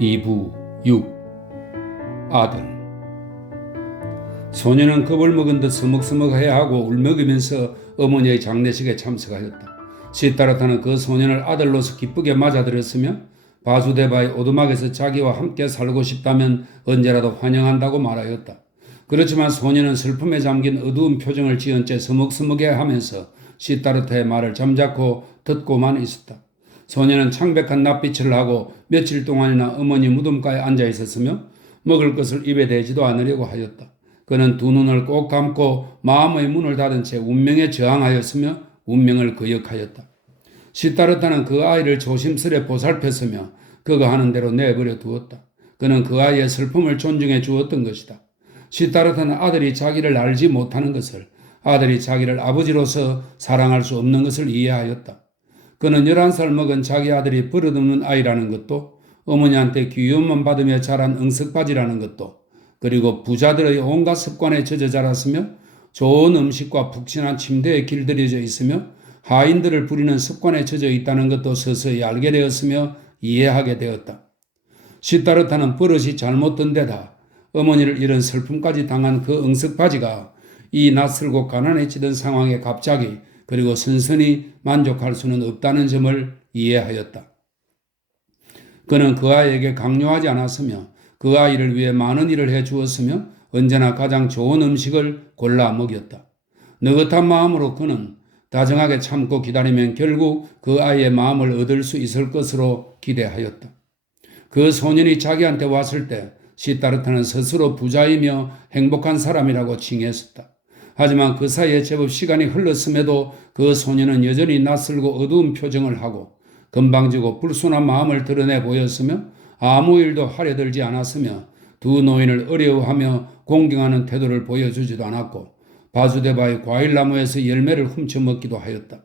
2부 6. 아들. 소녀는 겁을 먹은 듯 서먹서먹해하고 울먹이면서 어머니의 장례식에 참석하였다. 시타르타는 그 소년을 아들로서 기쁘게 맞아들였으며 바수데바의 오두막에서 자기와 함께 살고 싶다면 언제라도 환영한다고 말하였다. 그렇지만 소년은 슬픔에 잠긴 어두운 표정을 지은 채 서먹서먹해하면서 시타르타의 말을 잠자코 듣고만 있었다. 소년은 창백한 낯빛을 하고 며칠 동안이나 어머니 무덤가에 앉아 있었으며 먹을 것을 입에 대지도 않으려고 하였다. 그는 두 눈을 꼭 감고 마음의 문을 닫은 채 운명에 저항하였으며 운명을 거역하였다. 시타르타는 그 아이를 조심스레 보살폈으며 그가 하는 대로 내버려 두었다. 그는 그 아이의 슬픔을 존중해 주었던 것이다. 시타르타는 아들이 자기를 알지 못하는 것을, 아들이 자기를 아버지로서 사랑할 수 없는 것을 이해하였다. 그는 11살 먹은 자기 아들이 버릇없는 아이라는 것도, 어머니한테 귀여움만 받으며 자란 응석바지라는 것도, 그리고 부자들의 온갖 습관에 젖어 자랐으며 좋은 음식과 푹신한 침대에 길들여져 있으며 하인들을 부리는 습관에 젖어 있다는 것도 서서히 알게 되었으며 이해하게 되었다. 시타르타는 버릇이 잘못된 데다 어머니를 잃은 슬픔까지 당한 그 응석바지가 이 낯설고 가난해지던 상황에 갑자기 그리고 선선히 만족할 수는 없다는 점을 이해하였다. 그는 그 아이에게 강요하지 않았으며 그 아이를 위해 많은 일을 해주었으며 언제나 가장 좋은 음식을 골라 먹였다. 느긋한 마음으로 그는 다정하게 참고 기다리면 결국 그 아이의 마음을 얻을 수 있을 것으로 기대하였다. 그 소년이 자기한테 왔을 때 시타르타는 스스로 부자이며 행복한 사람이라고 칭했었다. 하지만 그 사이에 제법 시간이 흘렀음에도 그 소년은 여전히 낯설고 어두운 표정을 하고 건방지고 불순한 마음을 드러내 보였으며 아무 일도 하려 들지 않았으며 두 노인을 어려워하며 공경하는 태도를 보여주지도 않았고 바수데바의 과일나무에서 열매를 훔쳐먹기도 하였다.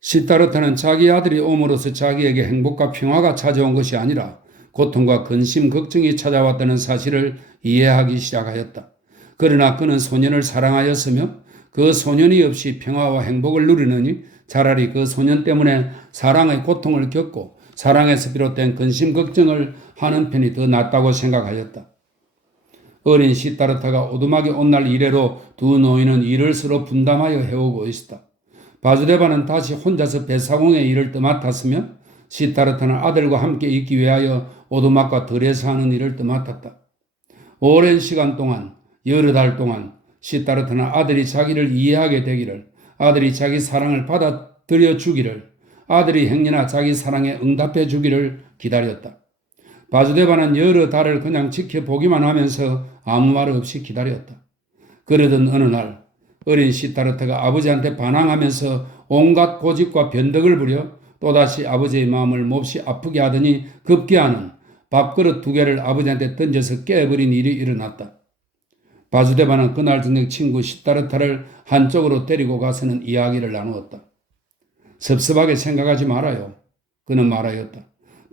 시타르타는 자기 아들이 옴으로써 자기에게 행복과 평화가 찾아온 것이 아니라 고통과 근심, 걱정이 찾아왔다는 사실을 이해하기 시작하였다. 그러나 그는 소년을 사랑하였으며 그 소년이 없이 평화와 행복을 누리느니 차라리 그 소년 때문에 사랑의 고통을 겪고 사랑에서 비롯된 근심 걱정을 하는 편이 더 낫다고 생각하였다. 어린 시타르타가 오두막에 온 날 이래로 두 노인은 일을 서로 분담하여 해오고 있었다. 바수데바는 다시 혼자서 배사공의 일을 떠맡았으며 시타르타는 아들과 함께 있기 위하여 오두막과 들에서 하는 일을 떠맡았다. 오랜 시간 동안 여러 달 동안 시타르타는 아들이 자기를 이해하게 되기를, 아들이 자기 사랑을 받아들여 주기를, 아들이 행여나 자기 사랑에 응답해 주기를 기다렸다. 바수데바는 여러 달을 그냥 지켜보기만 하면서 아무 말 없이 기다렸다. 그러던 어느 날 어린 시타르타가 아버지한테 반항하면서 온갖 고집과 변덕을 부려 또다시 아버지의 마음을 몹시 아프게 하더니 급기야는 밥그릇 2개를 아버지한테 던져서 깨버린 일이 일어났다. 바수데바는 그날 저녁 친구 시타르타를 한쪽으로 데리고 가서는 이야기를 나누었다. 섭섭하게 생각하지 말아요. 그는 말하였다.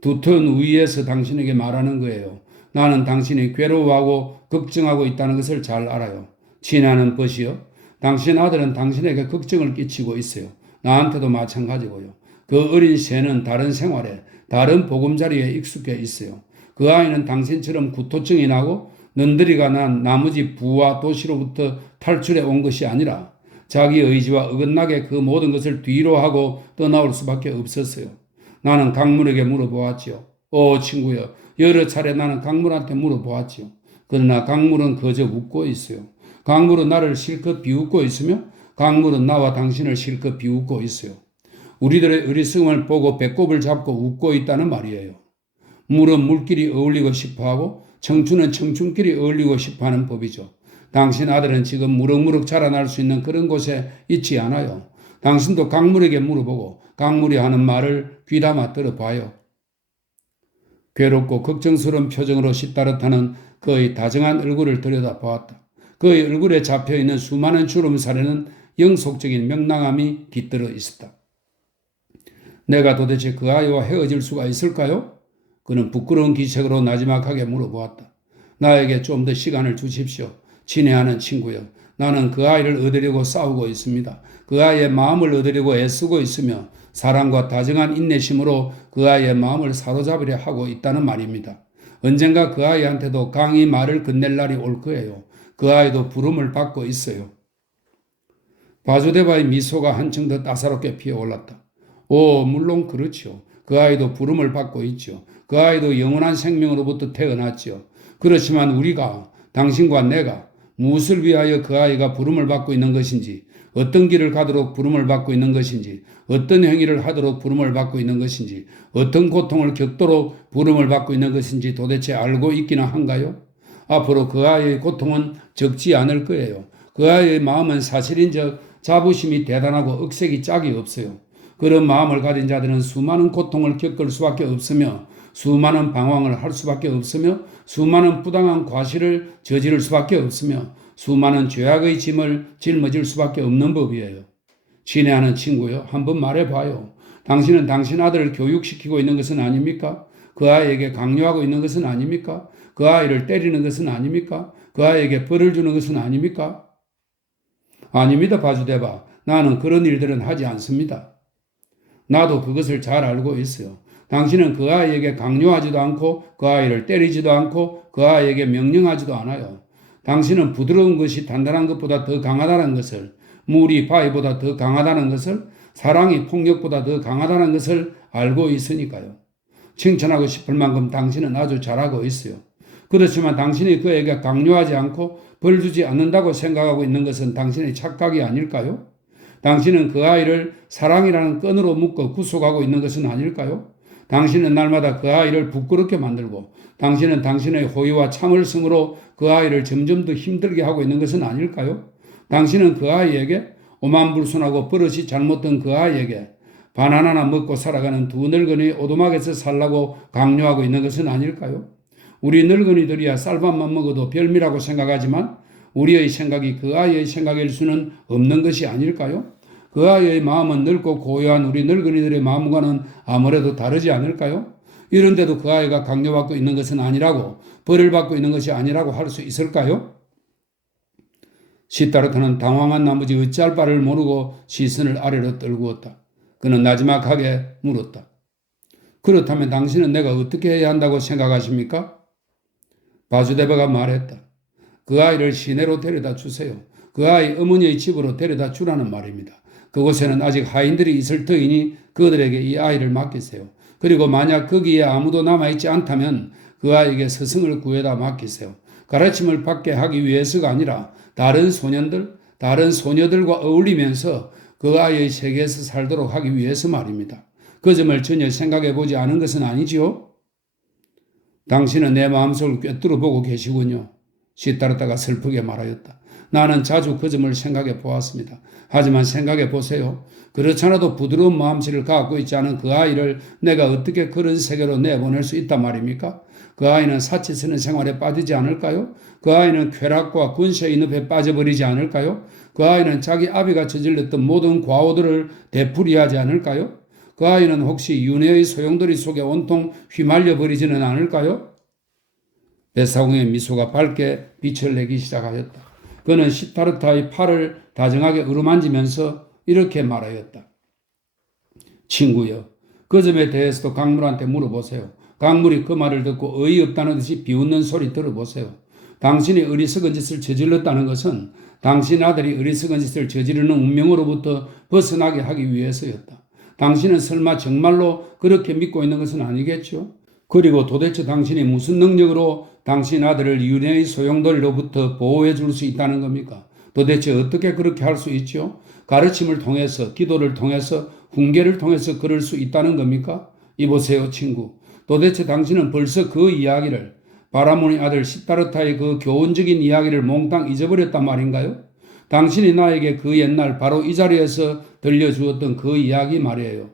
두터운 위에서 당신에게 말하는 거예요. 나는 당신이 괴로워하고 걱정하고 있다는 것을 잘 알아요. 친하는 벗이요. 당신 아들은 당신에게 걱정을 끼치고 있어요. 나한테도 마찬가지고요. 그 어린 새는 다른 생활에, 다른 보금자리에 익숙해 있어요. 그 아이는 당신처럼 구토증이 나고 넌더리가 난 나머지 부와 도시로부터 탈출해 온 것이 아니라 자기 의지와 어긋나게 그 모든 것을 뒤로 하고 떠나올 수밖에 없었어요. 나는 강물에게 물어보았지요. 친구여, 여러 차례 나는 강물한테 물어보았지요. 그러나 강물은 그저 웃고 있어요. 강물은 나를 실컷 비웃고 있으며 강물은 나와 당신을 실컷 비웃고 있어요. 우리들의 어리석음을 보고 배꼽을 잡고 웃고 있다는 말이에요. 물은 물끼리 어울리고 싶어하고 청춘은 청춘끼리 어울리고 싶어하는 법이죠. 당신 아들은 지금 무럭무럭 자라날 수 있는 그런 곳에 있지 않아요. 당신도 강물에게 물어보고 강물이 하는 말을 귀담아 들어봐요. 괴롭고 걱정스러운 표정으로 시타르타는 그의 다정한 얼굴을 들여다보았다. 그의 얼굴에 잡혀있는 수많은 주름살에는 영속적인 명랑함이 깃들어 있었다. 내가 도대체 그 아이와 헤어질 수가 있을까요? 그는 부끄러운 기색으로 나지막하게 물어보았다. 나에게 좀 더 시간을 주십시오. 친애하는 친구여. 나는 그 아이를 얻으려고 싸우고 있습니다. 그 아이의 마음을 얻으려고 애쓰고 있으며 사랑과 다정한 인내심으로 그 아이의 마음을 사로잡으려 하고 있다는 말입니다. 언젠가 그 아이한테도 강히 말을 건넬 날이 올 거예요. 그 아이도 부름을 받고 있어요. 바주데바의 미소가 한층 더 따사롭게 피어올랐다. 오, 물론 그렇죠. 그 아이도 부름을 받고 있죠. 그 아이도 영원한 생명으로부터 태어났죠. 그렇지만 우리가, 당신과 내가 무엇을 위하여 그 아이가 부름을 받고 있는 것인지, 어떤 길을 가도록 부름을 받고 있는 것인지, 어떤 행위를 하도록 부름을 받고 있는 것인지, 어떤 고통을 겪도록 부름을 받고 있는 것인지 도대체 알고 있기나 한가요? 앞으로 그 아이의 고통은 적지 않을 거예요. 그 아이의 마음은 사실인적 자부심이 대단하고 억색이 짝이 없어요. 그런 마음을 가진 자들은 수많은 고통을 겪을 수밖에 없으며 수많은 방황을 할 수밖에 없으며 수많은 부당한 과실을 저지를 수밖에 없으며 수많은 죄악의 짐을 짊어질 수밖에 없는 법이에요. 친애하는 친구요, 한번 말해봐요. 당신은 당신 아들을 교육시키고 있는 것은 아닙니까? 그 아이에게 강요하고 있는 것은 아닙니까? 그 아이를 때리는 것은 아닙니까? 그 아이에게 벌을 주는 것은 아닙니까? 아닙니다, 바주데바. 나는 그런 일들은 하지 않습니다. 나도 그것을 잘 알고 있어요. 당신은 그 아이에게 강요하지도 않고 그 아이를 때리지도 않고 그 아이에게 명령하지도 않아요. 당신은 부드러운 것이 단단한 것보다 더 강하다는 것을, 물이 바위보다 더 강하다는 것을, 사랑이 폭력보다 더 강하다는 것을 알고 있으니까요. 칭찬하고 싶을 만큼 당신은 아주 잘하고 있어요. 그렇지만 당신이 그에게 강요하지 않고 벌 주지 않는다고 생각하고 있는 것은 당신의 착각이 아닐까요? 당신은 그 아이를 사랑이라는 끈으로 묶어 구속하고 있는 것은 아닐까요? 당신은 날마다 그 아이를 부끄럽게 만들고 당신은 당신의 호의와 참을성으로 그 아이를 점점 더 힘들게 하고 있는 것은 아닐까요? 당신은 그 아이에게 오만불순하고 버릇이 잘못된 그 아이에게 바나나나 먹고 살아가는 두 늙은이 오두막에서 살라고 강요하고 있는 것은 아닐까요? 우리 늙은이들이야 쌀밥만 먹어도 별미라고 생각하지만 우리의 생각이 그 아이의 생각일 수는 없는 것이 아닐까요? 그 아이의 마음은 늙고 고요한 우리 늙은이들의 마음과는 아무래도 다르지 않을까요? 이런데도 그 아이가 강요받고 있는 것은 아니라고, 벌을 받고 있는 것이 아니라고 할 수 있을까요? 시타르타는 당황한 나머지 어찌할 바를 모르고 시선을 아래로 떨구었다. 그는 나지막하게 물었다. 그렇다면 당신은 내가 어떻게 해야 한다고 생각하십니까? 바주데바가 말했다. 그 아이를 시내로 데려다 주세요. 그 아이 어머니의 집으로 데려다 주라는 말입니다. 그곳에는 아직 하인들이 있을 터이니 그들에게 이 아이를 맡기세요. 그리고 만약 거기에 아무도 남아있지 않다면 그 아이에게 스승을 구해다 맡기세요. 가르침을 받게 하기 위해서가 아니라 다른 소녀들과 어울리면서 그 아이의 세계에서 살도록 하기 위해서 말입니다. 그 점을 전혀 생각해 보지 않은 것은 아니지요? 당신은 내 마음속을 꿰뚫어 보고 계시군요. 시타르타가 슬프게 말하였다. 나는 자주 그 점을 생각해 보았습니다. 하지만 생각해 보세요. 그렇잖아도 부드러운 마음씨를 갖고 있지 않은 그 아이를 내가 어떻게 그런 세계로 내보낼 수 있단 말입니까? 그 아이는 사치스러운 생활에 빠지지 않을까요? 그 아이는 쾌락과 권세의 늪에 빠져버리지 않을까요? 그 아이는 자기 아비가 저질렀던 모든 과오들을 되풀이하지 않을까요? 그 아이는 혹시 윤회의 소용돌이 속에 온통 휘말려 버리지는 않을까요? 베사공의 미소가 밝게 빛을 내기 시작하였다. 그는 시타르타의 팔을 다정하게 어루만지면서 이렇게 말하였다. 친구여, 그 점에 대해서도 강물한테 물어보세요. 강물이 그 말을 듣고 어이없다는 듯이 비웃는 소리 들어보세요. 당신이 어리석은 짓을 저질렀다는 것은 당신 아들이 어리석은 짓을 저지르는 운명으로부터 벗어나게 하기 위해서였다. 당신은 설마 정말로 그렇게 믿고 있는 것은 아니겠죠? 그리고 도대체 당신이 무슨 능력으로 당신 아들을 윤회의 소용돌이로부터 보호해 줄 수 있다는 겁니까? 도대체 어떻게 그렇게 할 수 있죠? 가르침을 통해서, 기도를 통해서, 훈계를 통해서 그럴 수 있다는 겁니까? 이보세요, 친구. 도대체 당신은 벌써 그 이야기를, 바라모니 아들 시타르타의 그 교훈적인 이야기를 몽땅 잊어버렸단 말인가요? 당신이 나에게 그 옛날 바로 이 자리에서 들려주었던 그 이야기 말이에요.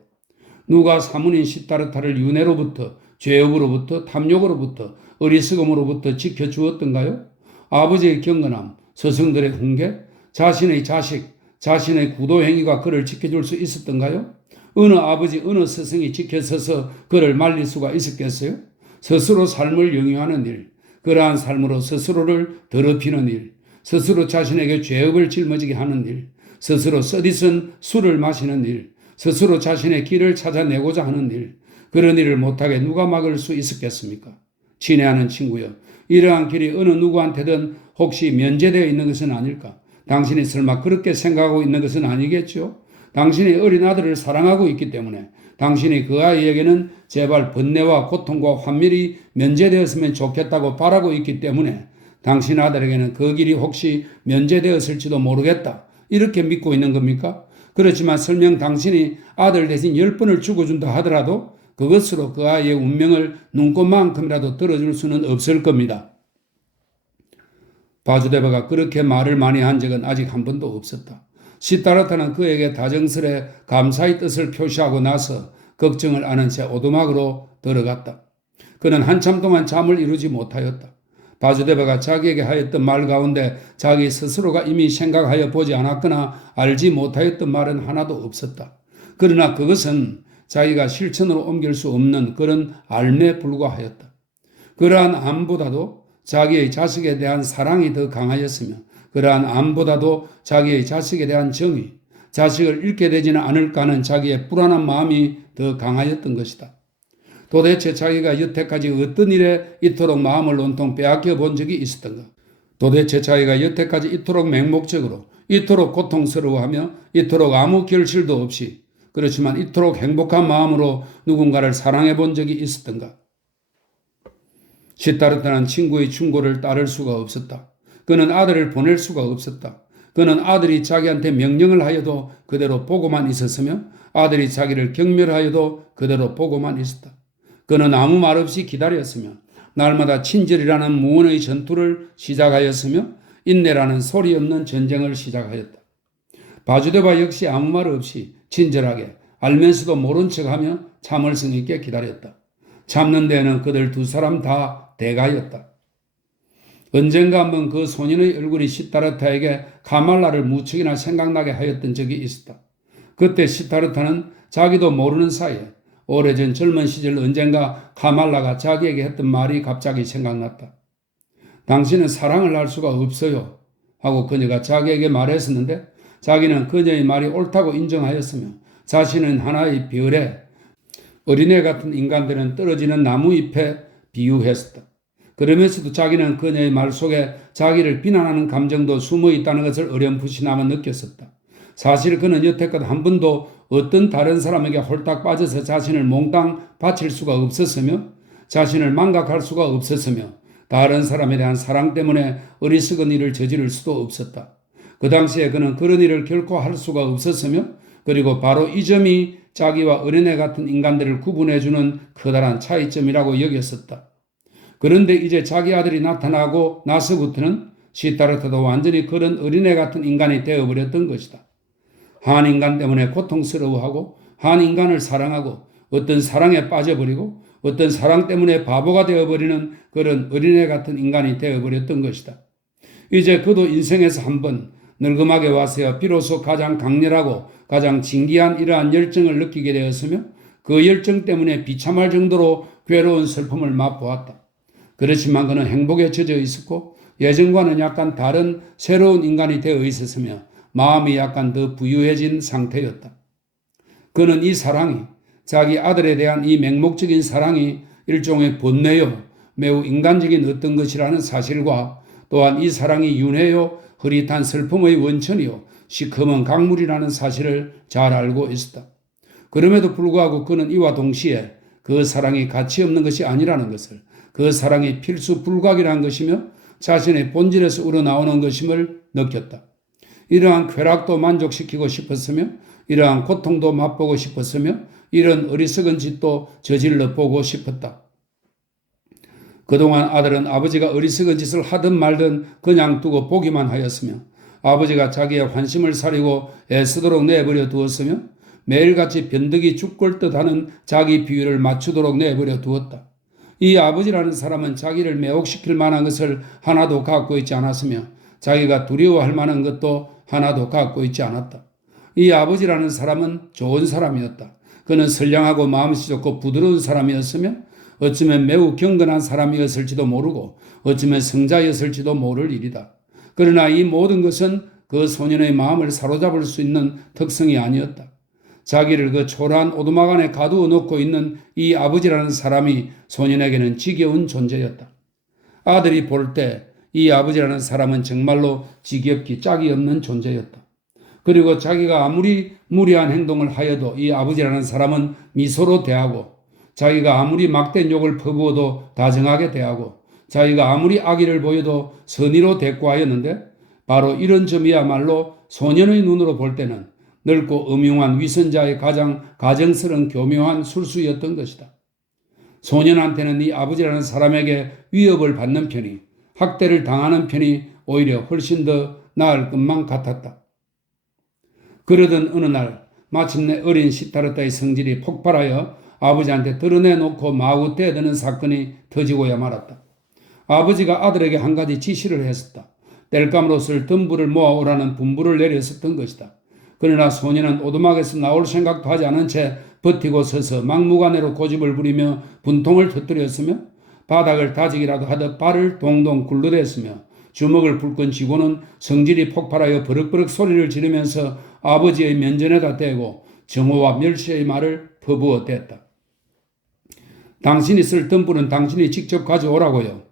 누가 사문인 시타르타를 윤회로부터, 죄업으로부터, 탐욕으로부터, 어리석음으로부터 지켜주었던가요? 아버지의 경건함, 스승들의 훈계, 자신의 자식, 자신의 구도행위가 그를 지켜줄 수 있었던가요? 어느 아버지, 어느 스승이 지켜서서 그를 말릴 수가 있었겠어요? 스스로 삶을 영위하는 일, 그러한 삶으로 스스로를 더럽히는 일, 스스로 자신에게 죄업을 짊어지게 하는 일, 스스로 쓰디쓴 술을 마시는 일, 스스로 자신의 길을 찾아내고자 하는 일, 그런 일을 못하게 누가 막을 수 있었겠습니까? 친애하는 친구여, 이러한 길이 어느 누구한테든 혹시 면제되어 있는 것은 아닐까? 당신이 설마 그렇게 생각하고 있는 것은 아니겠죠? 당신이 어린 아들을 사랑하고 있기 때문에 당신이 그 아이에게는 제발 번뇌와 고통과 환멸이 면제되었으면 좋겠다고 바라고 있기 때문에 당신 아들에게는 그 길이 혹시 면제되었을지도 모르겠다. 이렇게 믿고 있는 겁니까? 그렇지만 설령 당신이 아들 대신 10번을 죽어준다 하더라도 그것으로 그 아이의 운명을 눈꽃만큼이라도 들어줄 수는 없을 겁니다. 바주대바가 그렇게 말을 많이 한 적은 아직 한 번도 없었다. 시타르타는 그에게 다정스레 감사의 뜻을 표시하고 나서 걱정을 안은 채 오두막으로 들어갔다. 그는 한참 동안 잠을 이루지 못하였다. 바주대바가 자기에게 하였던 말 가운데 자기 스스로가 이미 생각하여 보지 않았거나 알지 못하였던 말은 하나도 없었다. 그러나 그것은 자기가 실천으로 옮길 수 없는 그런 알매에 불과하였다. 그러한 암보다도 자기의 자식에 대한 사랑이 더 강하였으며 그러한 암보다도 자기의 자식에 대한 정의, 자식을 잃게 되지는 않을까 하는 자기의 불안한 마음이 더 강하였던 것이다. 도대체 자기가 여태까지 어떤 일에 이토록 마음을 온통 빼앗겨 본 적이 있었던가? 도대체 자기가 여태까지 이토록 맹목적으로, 이토록 고통스러워하며 이토록 아무 결실도 없이 그렇지만 이토록 행복한 마음으로 누군가를 사랑해 본 적이 있었던가? 시타르타는 친구의 충고를 따를 수가 없었다. 그는 아들을 보낼 수가 없었다. 그는 아들이 자기한테 명령을 하여도 그대로 보고만 있었으며 아들이 자기를 경멸하여도 그대로 보고만 있었다. 그는 아무 말 없이 기다렸으며 날마다 친절이라는 무언의 전투를 시작하였으며 인내라는 소리 없는 전쟁을 시작하였다. 바주대바 역시 아무 말 없이 친절하게 알면서도 모른 척하며 참을성 있게 기다렸다. 참는 데에는 그들 두 사람 다 대가였다. 언젠가 한번 그 소년의 얼굴이 시타르타에게 카말라를 무척이나 생각나게 하였던 적이 있었다. 그때 시타르타는 자기도 모르는 사이에 오래전 젊은 시절 언젠가 카말라가 자기에게 했던 말이 갑자기 생각났다. 당신은 사랑을 할 수가 없어요 하고 그녀가 자기에게 말했었는데 자기는 그녀의 말이 옳다고 인정하였으며 자신은 하나의 별에 어린애 같은 인간들은 떨어지는 나무잎에 비유했었다. 그러면서도 자기는 그녀의 말 속에 자기를 비난하는 감정도 숨어 있다는 것을 어렴풋이나마 느꼈었다. 사실 그는 여태껏 한 번도 어떤 다른 사람에게 홀딱 빠져서 자신을 몽땅 바칠 수가 없었으며 자신을 망각할 수가 없었으며 다른 사람에 대한 사랑 때문에 어리석은 일을 저지를 수도 없었다. 그 당시에 그는 그런 일을 결코 할 수가 없었으며 그리고 바로 이 점이 자기와 어린애 같은 인간들을 구분해주는 커다란 차이점이라고 여겼었다. 그런데 이제 자기 아들이 나타나고 나서부터는 시타르타도 완전히 그런 어린애 같은 인간이 되어버렸던 것이다. 한 인간 때문에 고통스러워하고 한 인간을 사랑하고 어떤 사랑에 빠져버리고 어떤 사랑 때문에 바보가 되어버리는 그런 어린애 같은 인간이 되어버렸던 것이다. 이제 그도 인생에서 한번 늙음하게 와서야 비로소 가장 강렬하고 가장 진기한 이러한 열정을 느끼게 되었으며 그 열정 때문에 비참할 정도로 괴로운 슬픔을 맛보았다. 그렇지만 그는 행복에 젖어 있었고 예전과는 약간 다른 새로운 인간이 되어 있었으며 마음이 약간 더 부유해진 상태였다. 그는 이 사랑이 자기 아들에 대한 이 맹목적인 사랑이 일종의 번뇌요 매우 인간적인 어떤 것이라는 사실과 또한 이 사랑이 윤회요 흐릿한 슬픔의 원천이요 시커먼 강물이라는 사실을 잘 알고 있었다. 그럼에도 불구하고 그는 이와 동시에 그 사랑이 가치 없는 것이 아니라는 것을 그 사랑이 필수 불가결한 것이며 자신의 본질에서 우러나오는 것임을 느꼈다. 이러한 쾌락도 만족시키고 싶었으며 이러한 고통도 맛보고 싶었으며 이런 어리석은 짓도 저질러 보고 싶었다. 그동안 아들은 아버지가 어리석은 짓을 하든 말든 그냥 두고 보기만 하였으며 아버지가 자기의 환심을 사리고 애쓰도록 내버려 두었으며 매일같이 변덕이 죽을 듯하는 자기 비위를 맞추도록 내버려 두었다. 이 아버지라는 사람은 자기를 매혹시킬 만한 것을 하나도 갖고 있지 않았으며 자기가 두려워할 만한 것도 하나도 갖고 있지 않았다. 이 아버지라는 사람은 좋은 사람이었다. 그는 선량하고 마음씨 좋고 부드러운 사람이었으며 어쩌면 매우 경건한 사람이었을지도 모르고 어쩌면 성자였을지도 모를 일이다. 그러나 이 모든 것은 그 소년의 마음을 사로잡을 수 있는 특성이 아니었다. 자기를 그 초라한 오두막 안에 가두어 놓고 있는 이 아버지라는 사람이 소년에게는 지겨운 존재였다. 아들이 볼 때 이 아버지라는 사람은 정말로 지겹기 짝이 없는 존재였다. 그리고 자기가 아무리 무리한 행동을 하여도 이 아버지라는 사람은 미소로 대하고, 자기가 아무리 막된 욕을 퍼부어도 다정하게 대하고, 자기가 아무리 악의를 보여도 선의로 대꾸하였는데, 바로 이런 점이야말로 소년의 눈으로 볼 때는 넓고 음흉한 위선자의 가장 가정스러운 교묘한 술수였던 것이다. 소년한테는 이 아버지라는 사람에게 위협을 받는 편이, 학대를 당하는 편이 오히려 훨씬 더 나을 것만 같았다. 그러던 어느 날 마침내 어린 시타르타의 성질이 폭발하여 아버지한테 드러내놓고 마구 떼드는 사건이 터지고야 말았다. 아버지가 아들에게 한 가지 지시를 했었다. 땔감으로 쓸 덤불을 모아오라는 분부를 내렸었던 것이다. 그러나 소년은 오두막에서 나올 생각도 하지 않은 채 버티고 서서 막무가내로 고집을 부리며 분통을 터뜨렸으며, 바닥을 다지기라도 하듯 발을 동동 굴러댔으며, 주먹을 불끈 쥐고는 성질이 폭발하여 버럭버럭 소리를 지르면서 아버지의 면전에다 대고 정오와 멸시의 말을 퍼부어 댔다. 당신이 쓸 덤불은 당신이 직접 가져오라고요.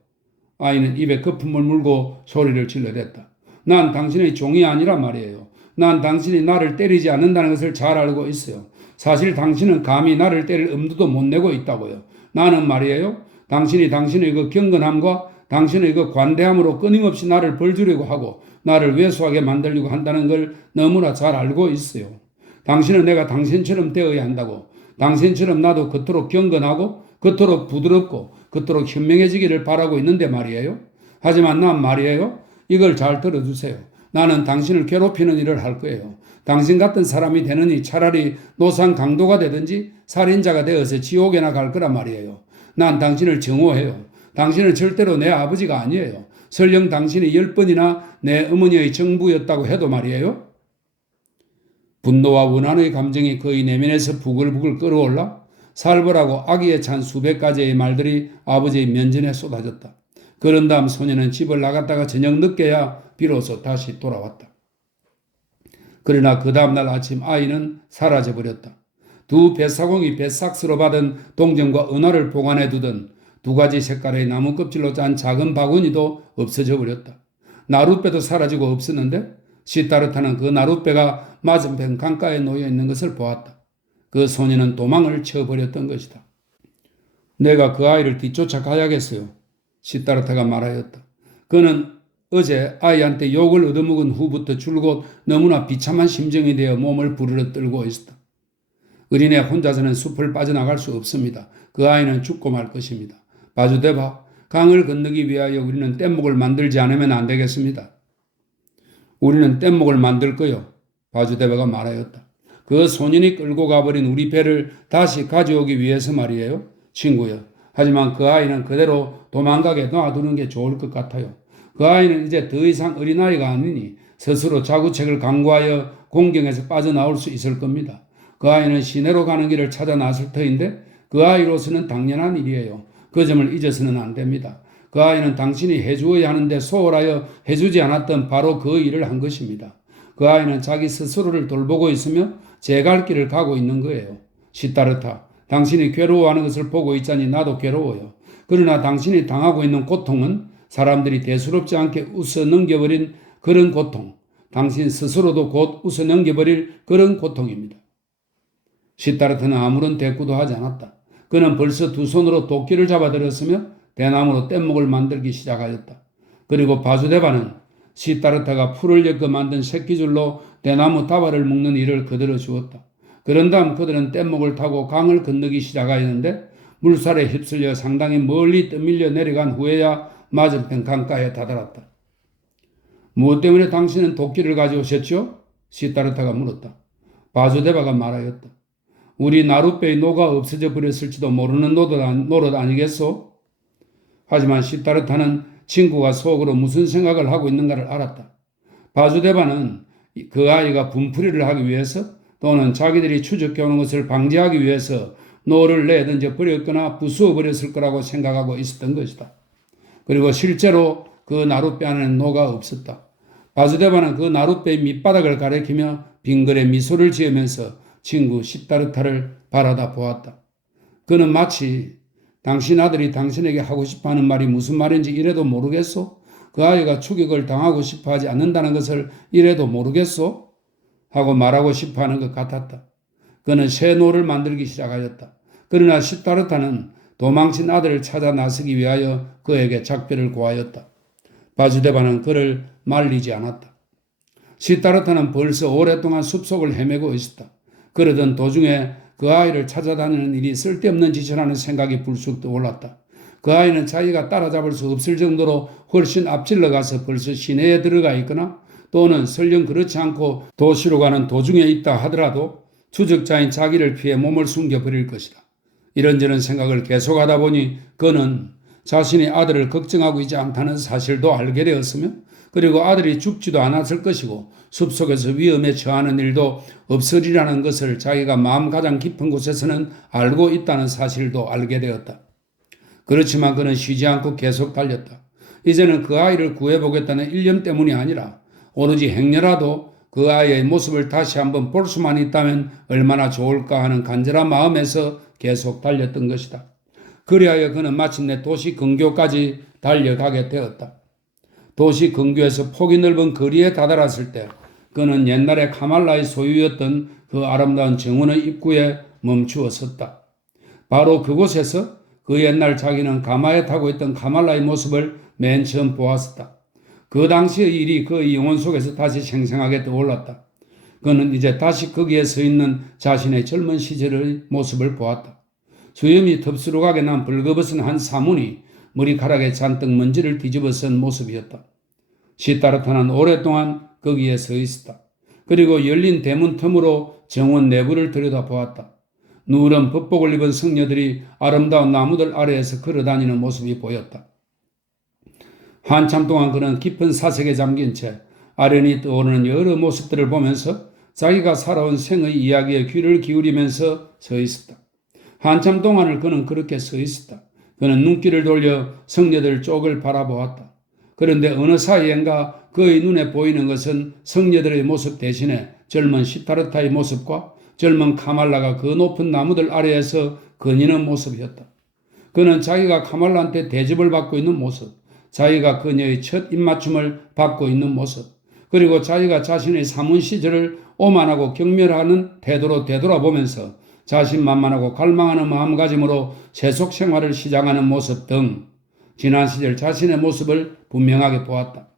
아이는 입에 거품을 물고 소리를 질러댔다. 난 당신의 종이 아니라 말이에요. 난 당신이 나를 때리지 않는다는 것을 잘 알고 있어요. 사실 당신은 감히 나를 때릴 엄두도 못 내고 있다고요. 나는 말이에요. 당신이 당신의 그 경건함과 당신의 그 관대함으로 끊임없이 나를 벌주려고 하고 나를 왜소하게 만들려고 한다는 걸 너무나 잘 알고 있어요. 당신은 내가 당신처럼 되어야 한다고, 당신처럼 나도 그토록 경건하고 그토록 부드럽고 그토록 현명해지기를 바라고 있는데 말이에요. 하지만 난 말이에요. 이걸 잘 들어주세요. 나는 당신을 괴롭히는 일을 할 거예요. 당신 같은 사람이 되느니 차라리 노상 강도가 되든지 살인자가 되어서 지옥에나 갈 거란 말이에요. 난 당신을 정오해요. 당신은 절대로 내 아버지가 아니에요. 설령 당신이 10번이나 내 어머니의 정부였다고 해도 말이에요. 분노와 원한의 감정이 그의 내면에서 부글부글 끓어올라 살벌하고 악의에 찬 수백 가지의 말들이 아버지의 면전에 쏟아졌다. 그런 다음 소년은 집을 나갔다가 저녁 늦게야 비로소 다시 돌아왔다. 그러나 그 다음날 아침 아이는 사라져버렸다. 두 뱃사공이 뱃삭스로 받은 동전과 은화를 보관해 두던 2가지 색깔의 나무 껍질로 짠 작은 바구니도 없어져 버렸다. 나룻배도 사라지고 없었는데 시타르타는 그 나룻배가 맞은편 강가에 놓여 있는 것을 보았다. 그 소년은 도망을 쳐버렸던 것이다. 내가 그 아이를 뒤쫓아 가야겠어요. 시타르타가 말하였다. 그는 어제 아이한테 욕을 얻어먹은 후부터 줄곧 너무나 비참한 심정이 되어 몸을 부르르 떨고 있었다. 어린애 혼자서는 숲을 빠져나갈 수 없습니다. 그 아이는 죽고 말 것입니다. 바주데바, 강을 건너기 위하여 우리는 뗏목을 만들지 않으면 안 되겠습니다. 우리는 뗏목을 만들 거요. 바주데바가 말하였다. 그 소년이 끌고 가버린 우리 배를 다시 가져오기 위해서 말이에요. 친구여. 하지만 그 아이는 그대로 도망가게 놔두는 게 좋을 것 같아요. 그 아이는 이제 더 이상 어린아이가 아니니 스스로 자구책을 강구하여 공경에서 빠져나올 수 있을 겁니다. 그 아이는 시내로 가는 길을 찾아 나설 터인데 그 아이로서는 당연한 일이에요. 그 점을 잊어서는 안 됩니다. 그 아이는 당신이 해주어야 하는데 소홀하여 해주지 않았던 바로 그 일을 한 것입니다. 그 아이는 자기 스스로를 돌보고 있으며 제 갈 길을 가고 있는 거예요. 시타르타, 당신이 괴로워하는 것을 보고 있자니 나도 괴로워요. 그러나 당신이 당하고 있는 고통은 사람들이 대수롭지 않게 웃어 넘겨버린 그런 고통, 당신 스스로도 곧 웃어 넘겨버릴 그런 고통입니다. 시타르타는 아무런 대꾸도 하지 않았다. 그는 벌써 두 손으로 도끼를 잡아들었으며 대나무로 뗏목을 만들기 시작하였다. 그리고 바주데바는 시타르타가 풀을 엮어 만든 새끼줄로 대나무 다발을 묶는 일을 그대로 주었다. 그런 다음 그들은 뗏목을 타고 강을 건너기 시작하였는데 물살에 휩쓸려 상당히 멀리 떠밀려 내려간 후에야 맞은편 강가에 다다랐다. 무엇 때문에 당신은 도끼를 가져오셨죠? 시타르타가 물었다. 바주데바가 말하였다. 우리 나룻배의 노가 없어져 버렸을지도 모르는 노릇 아니겠소? 하지만 시타르타는 친구가 속으로 무슨 생각을 하고 있는가를 알았다. 바주데바는 그 아이가 분풀이를 하기 위해서 또는 자기들이 추적해오는 것을 방지하기 위해서 노를 내던져 버렸거나 부수어 버렸을 거라고 생각하고 있었던 것이다. 그리고 실제로 그 나룻배 안에는 노가 없었다. 바주데바는 그 나룻배의 밑바닥을 가리키며 빙그레 미소를 지으면서 친구 시다르타를 바라다 보았다. 그는 마치 당신 아들이 당신에게 하고 싶어하는 말이 무슨 말인지 이래도 모르겠소? 그 아이가 추격을 당하고 싶어하지 않는다는 것을 이래도 모르겠소? 하고 말하고 싶어하는 것 같았다. 그는 새 노를 만들기 시작하였다. 그러나 시다르타는 도망친 아들을 찾아 나서기 위하여 그에게 작별을 고하였다. 바주데바는 그를 말리지 않았다. 시다르타는 벌써 오랫동안 숲속을 헤매고 있었다. 그러던 도중에 그 아이를 찾아다니는 일이 쓸데없는 짓이라는 생각이 불쑥 떠올랐다. 그 아이는 자기가 따라잡을 수 없을 정도로 훨씬 앞질러 가서 벌써 시내에 들어가 있거나 또는 설령 그렇지 않고 도시로 가는 도중에 있다 하더라도 추적자인 자기를 피해 몸을 숨겨버릴 것이다. 이런저런 생각을 계속하다 보니 그는 자신이 아들을 걱정하고 있지 않다는 사실도 알게 되었으며 그리고 아들이 죽지도 않았을 것이고 숲속에서 위험에 처하는 일도 없으리라는 것을 자기가 마음 가장 깊은 곳에서는 알고 있다는 사실도 알게 되었다. 그렇지만 그는 쉬지 않고 계속 달렸다. 이제는 그 아이를 구해보겠다는 일념 때문이 아니라 오로지 행여라도 그 아이의 모습을 다시 한번 볼 수만 있다면 얼마나 좋을까 하는 간절한 마음에서 계속 달렸던 것이다. 그리하여 그는 마침내 도시 근교까지 달려가게 되었다. 도시 근교에서 폭이 넓은 거리에 다다랐을 때 그는 옛날에 카말라의 소유였던 그 아름다운 정원의 입구에 멈추어 섰다. 바로 그곳에서 그 옛날 자기는 가마에 타고 있던 카말라의 모습을 맨 처음 보았었다. 그 당시의 일이 그 영혼 속에서 다시 생생하게 떠올랐다. 그는 이제 다시 거기에 서 있는 자신의 젊은 시절의 모습을 보았다. 수염이 덥수룩하게 난 벌거벗은 한 사문이 머리카락에 잔뜩 먼지를 뒤집어 쓴 모습이었다. 시다르타는 오랫동안 거기에 서 있었다. 그리고 열린 대문 틈으로 정원 내부를 들여다보았다. 누런 법복을 입은 성녀들이 아름다운 나무들 아래에서 걸어다니는 모습이 보였다. 한참 동안 그는 깊은 사색에 잠긴 채 아련히 떠오르는 여러 모습들을 보면서 자기가 살아온 생의 이야기에 귀를 기울이면서 서 있었다. 한참 동안을 그는 그렇게 서 있었다. 그는 눈길을 돌려 성녀들 쪽을 바라보았다. 그런데 어느 사이엔가 그의 눈에 보이는 것은 성녀들의 모습 대신에 젊은 시타르타의 모습과 젊은 카말라가 그 높은 나무들 아래에서 거니는 모습이었다. 그는 자기가 카말라한테 대접을 받고 있는 모습, 자기가 그녀의 첫 입맞춤을 받고 있는 모습, 그리고 자기가 자신의 사문 시절을 오만하고 경멸하는 태도로 되돌아보면서 자신만만하고 갈망하는 마음가짐으로 세속 생활을 시작하는 모습 등 지난 시절 자신의 모습을 분명하게 보았다.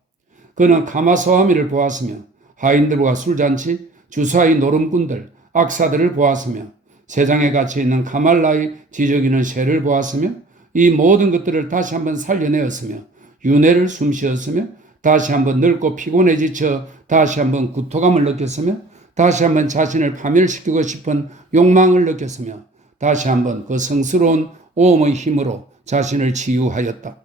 그는 카마소아미를 보았으며 하인들과 술잔치, 주사의 노름꾼들, 악사들을 보았으며 세상에 갇혀있는 카말라의 지저귀는 새를 보았으며 이 모든 것들을 다시 한번 살려내었으며 윤회를 숨쉬었으며 다시 한번 늙고 피곤해 지쳐 다시 한번 구토감을 느꼈으며 다시 한번 자신을 파멸시키고 싶은 욕망을 느꼈으며 다시 한번 그 성스러운 오음의 힘으로 자신을 치유하였다.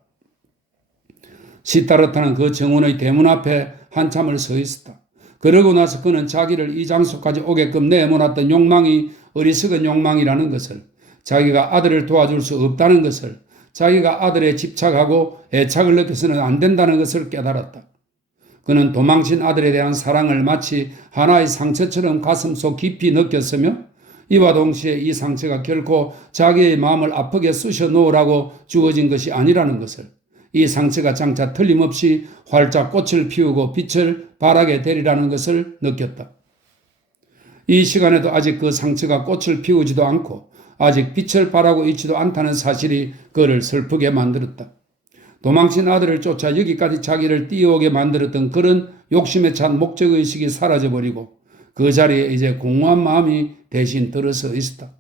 시다르타는 그 정원의 대문 앞에 한참을 서 있었다. 그러고 나서 그는 자기를 이 장소까지 오게끔 내몰았던 욕망이 어리석은 욕망이라는 것을, 자기가 아들을 도와줄 수 없다는 것을, 자기가 아들에 집착하고 애착을 느껴서는 안 된다는 것을 깨달았다. 그는 도망친 아들에 대한 사랑을 마치 하나의 상처처럼 가슴속 깊이 느꼈으며 이와 동시에 이 상처가 결코 자기의 마음을 아프게 쑤셔 놓으라고 주어진 것이 아니라는 것을, 이 상처가 장차 틀림없이 활짝 꽃을 피우고 빛을 발하게 되리라는 것을 느꼈다. 이 시간에도 아직 그 상처가 꽃을 피우지도 않고 아직 빛을 발하고 있지도 않다는 사실이 그를 슬프게 만들었다. 도망친 아들을 쫓아 여기까지 자기를 뛰어오게 만들었던 그런 욕심에 찬 목적의식이 사라져버리고 그 자리에 이제 공허한 마음이 대신 들어서 있었다.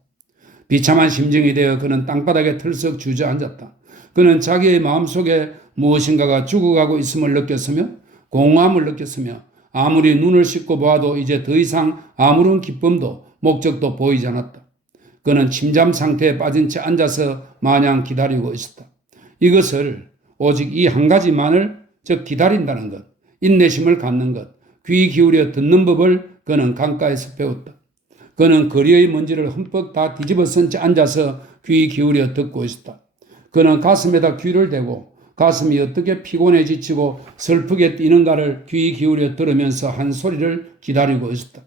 비참한 심정이 되어 그는 땅바닥에 털썩 주저앉았다. 그는 자기의 마음속에 무엇인가가 죽어가고 있음을 느꼈으며 공허함을 느꼈으며 아무리 눈을 씻고 보아도 이제 더 이상 아무런 기쁨도 목적도 보이지 않았다. 그는 침잠 상태에 빠진 채 앉아서 마냥 기다리고 있었다. 이것을 오직 이 한 가지만을, 즉 기다린다는 것, 인내심을 갖는 것, 귀 기울여 듣는 법을 그는 강가에서 배웠다. 그는 거리의 먼지를 흠뻑 다 뒤집어 쓴 채 앉아서 귀 기울여 듣고 있었다. 그는 가슴에다 귀를 대고 가슴이 어떻게 피곤해 지치고 슬프게 뛰는가를 귀 기울여 들으면서 한 소리를 기다리고 있었다.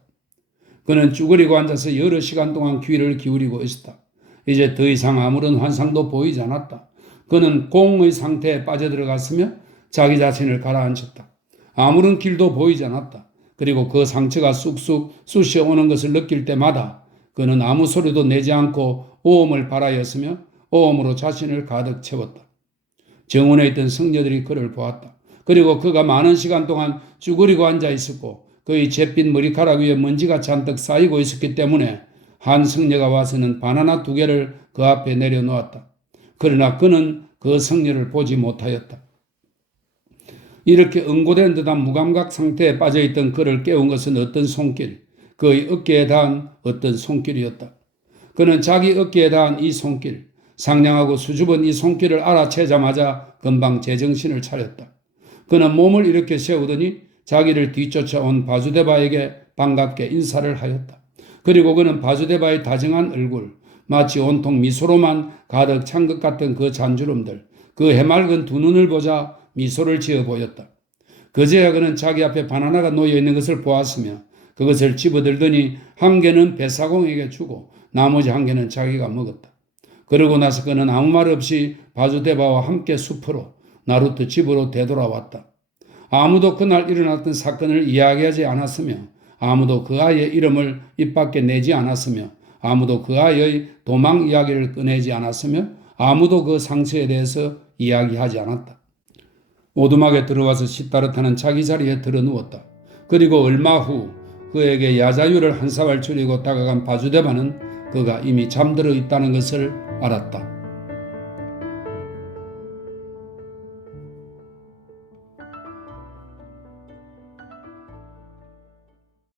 그는 쭈그리고 앉아서 여러 시간 동안 귀를 기울이고 있었다. 이제 더 이상 아무런 환상도 보이지 않았다. 그는 공의 상태에 빠져들어갔으며 자기 자신을 가라앉혔다. 아무런 길도 보이지 않았다. 그리고 그 상처가 쑥쑥 쑤셔오는 것을 느낄 때마다 그는 아무 소리도 내지 않고 오음을 발하였으며 오음으로 자신을 가득 채웠다. 정원에 있던 성녀들이 그를 보았다. 그리고 그가 많은 시간 동안 쭈그리고 앉아 있었고 그의 잿빛 머리카락 위에 먼지가 잔뜩 쌓이고 있었기 때문에 한 성녀가 와서는 바나나 2개를 그 앞에 내려놓았다. 그러나 그는 그 성녀를 보지 못하였다. 이렇게 응고된 듯한 무감각 상태에 빠져있던 그를 깨운 것은 어떤 손길, 그의 어깨에 닿은 어떤 손길이었다. 그는 자기 어깨에 닿은 이 손길, 상냥하고 수줍은 이 손길을 알아채자마자 금방 제정신을 차렸다. 그는 몸을 이렇게 세우더니 자기를 뒤쫓아온 바주데바에게 반갑게 인사를 하였다. 그리고 그는 바주데바의 다정한 얼굴, 마치 온통 미소로만 가득 찬 것 같던 그 잔주름들, 그 해맑은 두 눈을 보자 미소를 지어 보였다. 그제야 그는 자기 앞에 바나나가 놓여있는 것을 보았으며 그것을 집어들더니 한 개는 뱃사공에게 주고 나머지 한 개는 자기가 먹었다. 그러고 나서 그는 아무 말 없이 바주데바와 함께 숲으로 나루토 집으로 되돌아왔다. 아무도 그날 일어났던 사건을 이야기하지 않았으며 아무도 그 아이의 이름을 입 밖에 내지 않았으며 아무도 그 아이의 도망 이야기를 꺼내지 않았으며 아무도 그 상처에 대해서 이야기하지 않았다. 오두막에 들어와서 시타르타는 자기 자리에 들어누웠다. 그리고 얼마 후 그에게 야자유를 한 사발 줄이고 다가간 바주데바는 그가 이미 잠들어 있다는 것을 알았다.